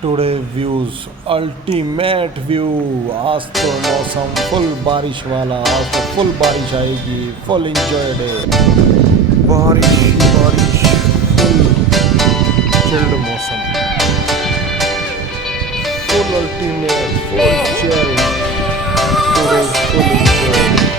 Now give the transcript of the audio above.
Today views ultimate view. आज तो मौसम फुल बारिश वाला, आज तो फुल बारिश आएगी, फुल एंजॉय डे। बारिश बारिश, फुल चिल्ड मौसम, full ultimate, full chill, today full enjoy.